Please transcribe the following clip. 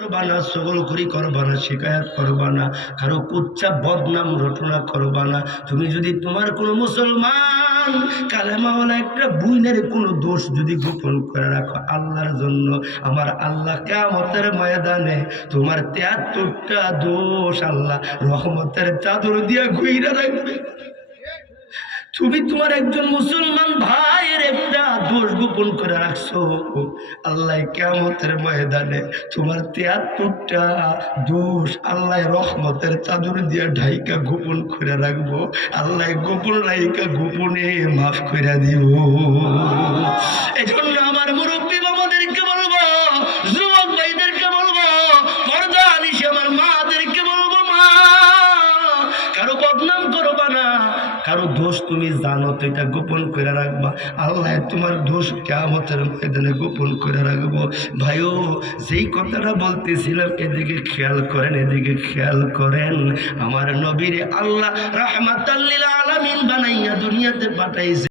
করবা না, চগলখড়ি করবা না, শিকায়াত করবা না, কারো কুচ্চা বদনাম রটনা করবা না। তুমি যদি তোমার কোনো মুসলমান কালেমাওয়ালা একটা বুইনের কোনো দোষ যদি গোপন করে রাখো আল্লাহর জন্য, আমার আল্লাহ কিয়ামতের ময়দানে তোমার 73টা দোষ আল্লাহ রহমতের চাদর দিয়া ঘুইরা রাখবে। তুমি তোমার একজন মুসলমান ভাইয়ের একটা দোষ গোপন করে রাখছো, আল্লাহ কিয়ামতের ময়দানে তোমার 73টা দোষ আল্লাহ রহমতের চাদর দিয়া ঢাইকা গোপন করে রাখবো। আল্লাহ গোপন রাইকা গোপনে মাফ করে দিব। এই জন্য আমার মুরব্বী বাবাদেরকে বলবো, যুবক ভাইদেরকে বলবো, পর্দা আনিসে আমার মাদেরকে বলবো, মা কারো বদনাম করবা না, কারো দোষ তুমি জানো তো এটা গোপন করে রাখবা। আল্লাহ তোমার দোষ কিয়ামতের ময়দানে গোপন করে রাখবো। ভাইও যেই কথাটা বলতেছিলাম এদিকে খেয়াল করেন, এদিকে খেয়াল করেন। আমার নবীর আল্লাহ রাহমাতাল লিল আলামিন বানাইয়া দুনিয়াতে পাঠাইছে।